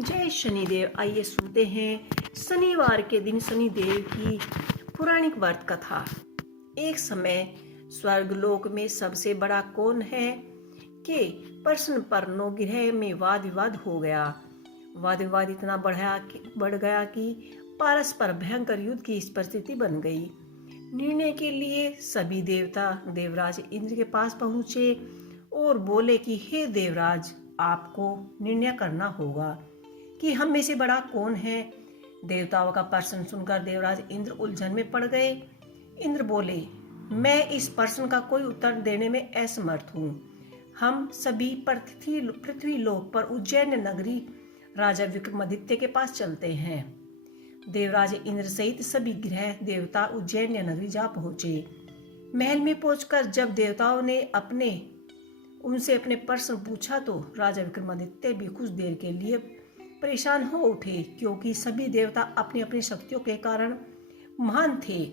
जय शनिदेव। आइए सुनते हैं शनिवार के दिन शनिदेव की पौराणिक व्रत कथा। एक समय स्वर्गलोक में सबसे बड़ा कौन है के प्रश्न पर नौग्रह में वाद विवाद हो गया। वाद विवाद इतना बढ़ गया कि परस्पर भयंकर युद्ध की परिस्थिति बन गई। निर्णय के लिए सभी देवता देवराज इंद्र के पास पहुंचे और बोले कि हे देवराज, आपको निर्णय करना होगा कि हम में से बड़ा कौन है। देवताओं का प्रश्न सुनकर देवराज इंद्र उलझन में पड़ गए। इंद्र बोले, मैं इस प्रश्न का कोई उत्तर देने में असमर्थ हूँ। हम सभी पृथ्वी लोक पर उज्जैन नगरी राजा विक्रमादित्य के पास चलते हैं। देवराज इंद्र सहित सभी ग्रह देवता उज्जैन नगरी जा पहुंचे। महल में पहुंचकर जब देवताओं ने उनसे अपने प्रश्न पूछा तो राजा विक्रमादित्य भी कुछ देर के लिए परेशान हो उठे, क्योंकि सभी देवता अपनी अपनी शक्तियों के कारण महान थे।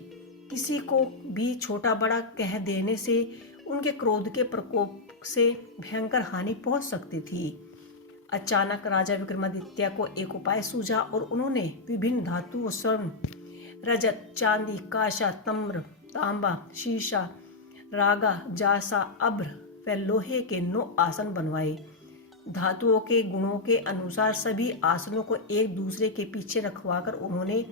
किसी को भी छोटा बड़ा कह देने से उनके क्रोध के प्रकोप से भयंकर हानि पहुंच सकती थी। अचानक राजा विक्रमादित्य को एक उपाय सूझा और उन्होंने विभिन्न धातुओं स्वर्ण, रजत, चांदी, कांसा, तम्र, तांबा, शीशा, रागा, जासा, अभ्र व लोहे के 9 आसन बनवाए। धातुओं के गुणों के अनुसार सभी आसनों को एक दूसरे के पीछे रखवाकर उन्होंने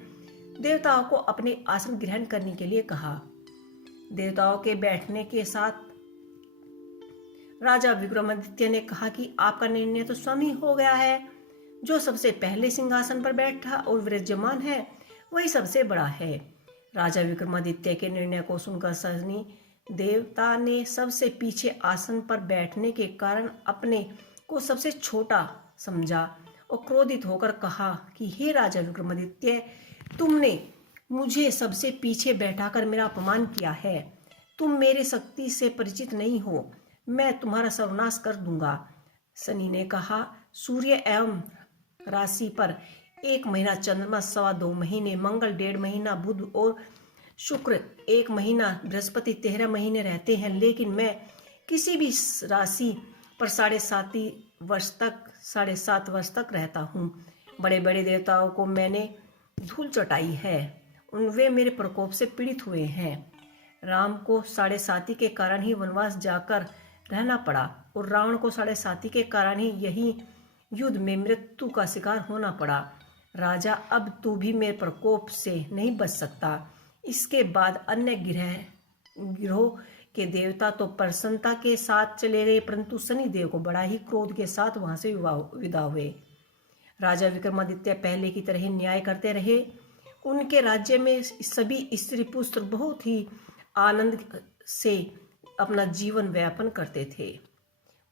देवताओं को अपने आसन ग्रहण करने के लिए कहा। देवताओं के बैठने के साथ राजा विक्रमादित्य ने कहा कि आपका निर्णय तो स्वयं हो गया है। जो सबसे पहले सिंहासन पर बैठा और विराजमान है वही सबसे बड़ा है। राजा विक्रमादित्य के निर्णय को सुनकर शनि देवता ने सबसे पीछे आसन पर बैठने के कारण अपने को सबसे छोटा समझा और क्रोधित होकर कहा कि हे राजा विक्रमादित्य, तुमने मुझे सबसे पीछे बैठाकर मेरा अपमान किया है। तुम मेरे शक्ति से परिचित नहीं हो। मैं तुम्हारा सर्वनाश कर दूंगा। शनि ने कहा, सूर्य एवं राशि पर 1 महीना, चंद्रमा 2.25 महीने, मंगल 1.5 महीना, बुध और शुक्र 1 महीना, बृहस्पति 13 महीने रहते हैं, लेकिन मैं किसी भी राशि पर 7.5 वर्ष तक रहता हूँ। बड़े बड़े देवताओं को मैंने धूल चटाई है, वे मेरे प्रकोप से पीड़ित हुए हैं। राम को 7.5 के कारण ही वनवास जाकर रहना पड़ा और रावण को 7.5 के कारण ही यही युद्ध में मृत्यु का शिकार होना पड़ा। राजा, अब तू भी मेरे प्रकोप से नहीं बच सकता। इसके बाद अन्य ग्रहों के देवता तो प्रसन्नता के साथ चले गए, परंतु शनिदेव को बड़ा ही क्रोध के साथ वहां से विदा हुए। राजा विक्रमादित्य पहले की तरह ही न्याय करते रहे। उनके राज्य में सभी स्त्री पुत्र बहुत ही आनंद से अपना जीवन व्यापन करते थे।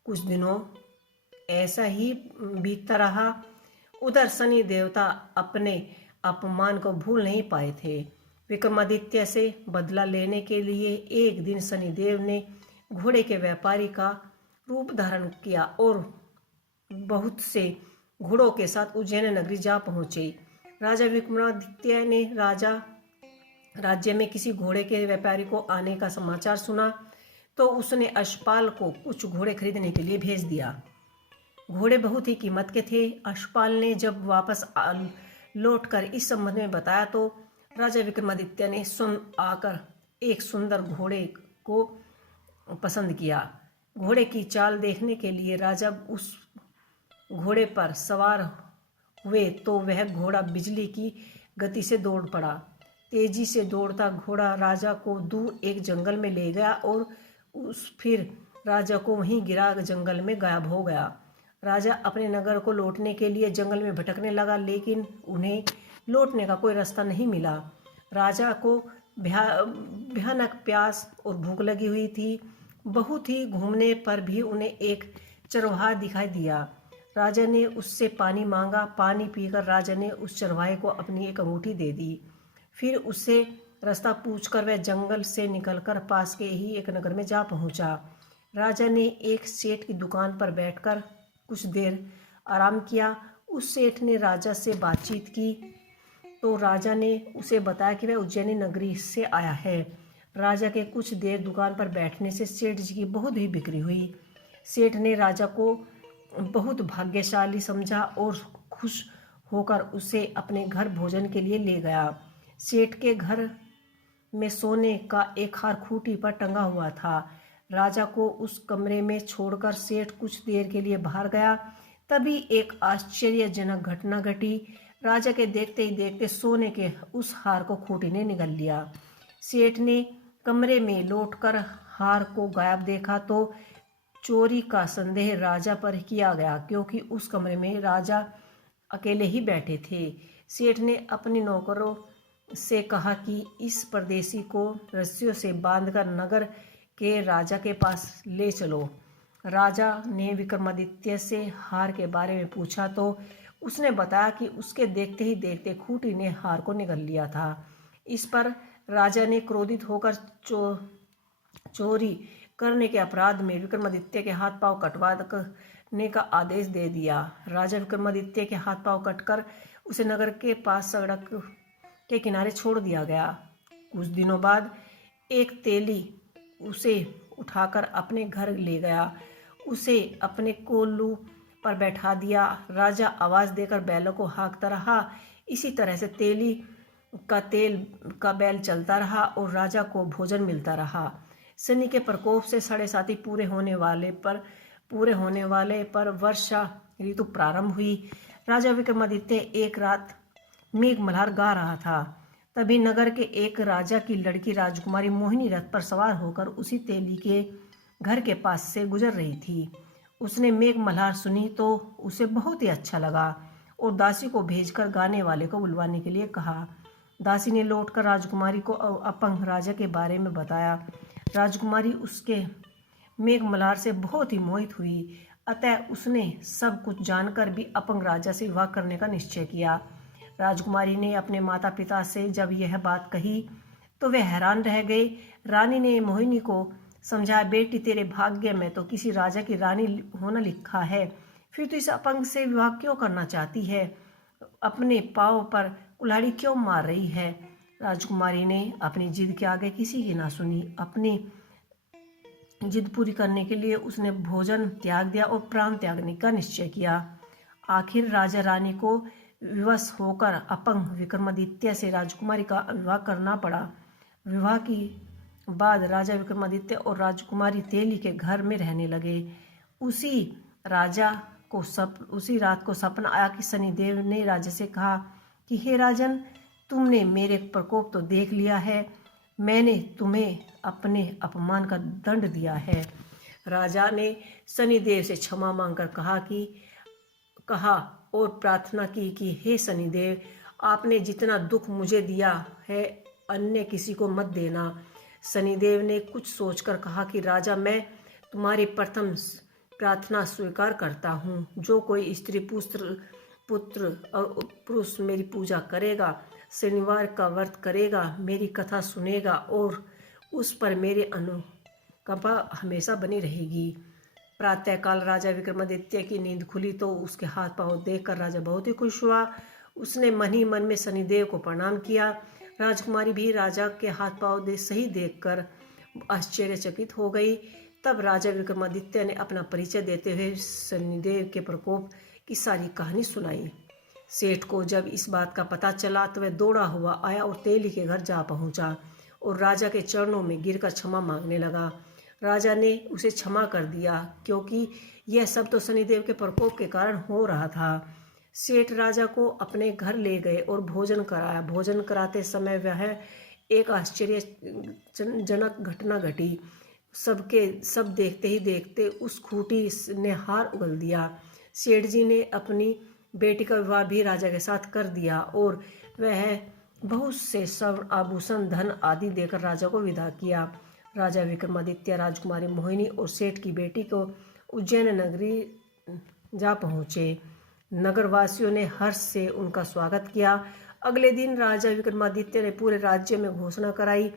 कुछ दिनों ऐसा ही बीतता रहा। उधर शनि देवता अपने अपमान को भूल नहीं पाए थे। विक्रमादित्य से बदला लेने के लिए एक दिन शनिदेव ने घोड़े के व्यापारी का रूप धारण किया और बहुत से घोड़ों के साथ उज्जैन नगरी जा पहुंचे। राजा विक्रमादित्य ने राज्य में किसी घोड़े के व्यापारी को आने का समाचार सुना तो उसने अश्वपाल को कुछ घोड़े खरीदने के लिए भेज दिया। घोड़े बहुत ही कीमत के थे। अश्वपाल ने जब वापस लौटकर इस संबंध में बताया तो राजा विक्रमादित्य ने स्वयं आकर एक सुंदर घोड़े को पसंद किया। घोड़े की चाल देखने के लिए राजा उस घोड़े पर सवार हुए तो वह घोड़ा बिजली की गति से दौड़ पड़ा। तेजी से दौड़ता घोड़ा राजा को दूर एक जंगल में ले गया और फिर राजा को वहीं गिरा जंगल में गायब हो गया। राजा अपने नगर को लौटने के लिए जंगल में भटकने लगा, लेकिन उन्हें लौटने का कोई रास्ता नहीं मिला। राजा को भयानक प्यास और भूख लगी हुई थी। बहुत ही घूमने पर भी उन्हें एक चरवाहा दिखाई दिया। राजा ने उससे पानी मांगा। पानी पीकर राजा ने उस चरवाहे को अपनी एक अंगूठी दे दी। फिर उससे रास्ता पूछकर वह जंगल से निकलकर पास के ही एक नगर में जा पहुंचा। राजा ने एक सेठ की दुकान पर बैठकर कुछ देर आराम किया। उस सेठ ने राजा से बातचीत की तो राजा ने उसे बताया कि वह उज्जैनी नगरी से आया है। राजा के कुछ देर दुकान पर बैठने से सेठ जी की बहुत ही बिक्री हुई। सेठ ने राजा को बहुत भाग्यशाली समझा और खुश होकर उसे अपने घर भोजन के लिए ले गया। सेठ के घर में सोने का एक हार खूंटी पर टंगा हुआ था। राजा को उस कमरे में छोड़कर सेठ कुछ देर के लिए बाहर गया। तभी एक आश्चर्यजनक घटना घटी। राजा के देखते ही देखते सोने के उस हार को खूंटी ने निगल लिया। सेठ ने कमरे में लौटकर हार को गायब देखा तो चोरी का संदेह राजा पर किया गया, क्योंकि उस कमरे में राजा अकेले ही बैठे थे। सेठ ने अपने नौकरों से कहा कि इस परदेसी को रस्सियों से बांधकर नगर के राजा के पास ले चलो। राजा ने विक्रमादित्य से हार के बारे में पूछा तो उसने बताया कि उसके देखते ही देखते खूंटी ने हार को निगल लिया था। इस पर राजा ने क्रोधित होकर चोरी करने के अपराध में विक्रमादित्य के हाथ पांव कटवाने का आदेश दे दिया। राजा विक्रमादित्य के हाथ पांव कटकर उसे नगर के पास सड़क के किनारे छोड़ दिया गया। कुछ दिनों बाद एक तेली उसे उठाकर अपने घर ले गया। उसे अपने कोल्लू पर बैठा दिया। राजा आवाज देकर बैलों को हाँकता रहा। इसी तरह से तेली का तेल का बैल चलता रहा और राजा को भोजन मिलता रहा। शनि के प्रकोप से 7.5 पूरे होने वाले पर वर्षा ऋतु प्रारंभ हुई। राजा विक्रमादित्य एक रात मेघ मल्हार गा रहा था। तभी नगर के एक राजा की लड़की राजकुमारी मोहिनी रथ पर सवार होकर उसी तेली के घर के पास से गुजर रही थी। उसने मेघ मल्हार सुनी तो उसे बहुत ही अच्छा लगा और दासी को भेजकर गाने वाले को बुलवाने के लिए कहा। दासी ने लौटकर राजकुमारी को अपंग राजा के बारे में बताया। राजकुमारी उसके मेघ मल्हार से बहुत ही मोहित हुई। अतः उसने सब कुछ जानकर भी अपंग राजा से विवाह करने का निश्चय किया। राजकुमारी ने अपने माता पिता से जब यह बात कही तो वे हैरान रह गए। रानी ने मोहिनी को समझाया, बेटी तेरे भाग्य में तो किसी राजा की रानी होना लिखा है, फिर तू इस अपंग से विवाह क्यों करना चाहती है? अपने पाँव पर कुल्हाड़ी क्यों मार रही है? राजकुमारी ने अपनी जिद के आगे किसी की ना सुनी। अपनी जिद पूरी करने के लिए उसने भोजन त्याग दिया और प्राण त्यागने का निश्चय किया। आखिर राजा रानी को विवश होकर अपंग विक्रमादित्य से राजकुमारी का विवाह करना पड़ा। विवाह की बाद राजा विक्रमादित्य और राजकुमारी तेली के घर में रहने लगे। उसी रात को सपना आया कि शनिदेव ने राजा से कहा कि हे राजन, तुमने मेरे प्रकोप तो देख लिया है, मैंने तुम्हें अपने अपमान का दंड दिया है। राजा ने शनिदेव से क्षमा मांगकर कहा और प्रार्थना की कि हे शनिदेव, आपने जितना दुख मुझे दिया है अन्य किसी को मत देना। शनिदेव ने कुछ सोचकर कहा कि राजा, मैं तुम्हारी प्रथम प्रार्थना स्वीकार करता हूँ। जो कोई स्त्री पुत्र और पुरुष मेरी पूजा करेगा, शनिवार का व्रत करेगा, मेरी कथा सुनेगा और उस पर मेरी अनुकंपा हमेशा बनी रहेगी। प्रातःकाल राजा विक्रमादित्य की नींद खुली तो उसके हाथ पांव देखकर राजा बहुत ही खुश हुआ। उसने मन ही मन में शनिदेव को प्रणाम किया। राजकुमारी भी राजा के हाथ पांव सही देखकर आश्चर्यचकित हो गई। तब राजा विक्रमादित्य ने अपना परिचय देते हुए शनिदेव के प्रकोप की सारी कहानी सुनाई। सेठ को जब इस बात का पता चला तो वह दौड़ा हुआ आया और तेली के घर जा पहुंचा और राजा के चरणों में गिरकर क्षमा मांगने लगा। राजा ने उसे क्षमा कर दिया, क्योंकि यह सब तो शनिदेव के प्रकोप के कारण हो रहा था। सेठ राजा को अपने घर ले गए और भोजन कराया। भोजन कराते समय वह एक आश्चर्यजनक घटना घटी। सब देखते ही देखते उस खूंटी ने हार उगल दिया। सेठ जी ने अपनी बेटी का विवाह भी राजा के साथ कर दिया और वह बहुत से स्वर्ण आभूषण धन आदि देकर राजा को विदा किया। राजा विक्रमादित्य राजकुमारी मोहिनी और सेठ की बेटी को उज्जैन नगरी जा पहुँचे। नगरवासियों ने हर्ष से उनका स्वागत किया। अगले दिन राजा विक्रमादित्य ने पूरे राज्य में घोषणा कराई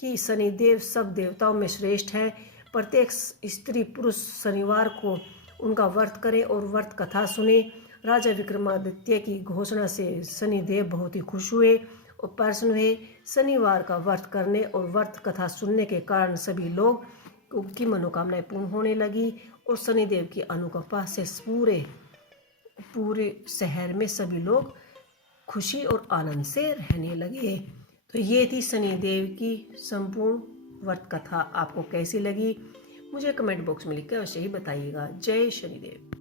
कि शनिदेव सब देवताओं में श्रेष्ठ है। प्रत्येक स्त्री पुरुष शनिवार को उनका व्रत करे और व्रत कथा सुने। राजा विक्रमादित्य की घोषणा से शनिदेव बहुत ही खुश हुए और प्रसन्न हुए। शनिवार का व्रत करने और व्रत कथा सुनने के कारण सभी लोग की मनोकामनाएं पूर्ण होने लगी और शनिदेव की अनुकंपा से पूरे पूरे शहर में सभी लोग खुशी और आनंद से रहने लगे। तो ये थी शनिदेव की संपूर्ण व्रत कथा। आपको कैसी लगी मुझे कमेंट बॉक्स में लिखकर अवश्य ही बताइएगा। जय शनिदेव।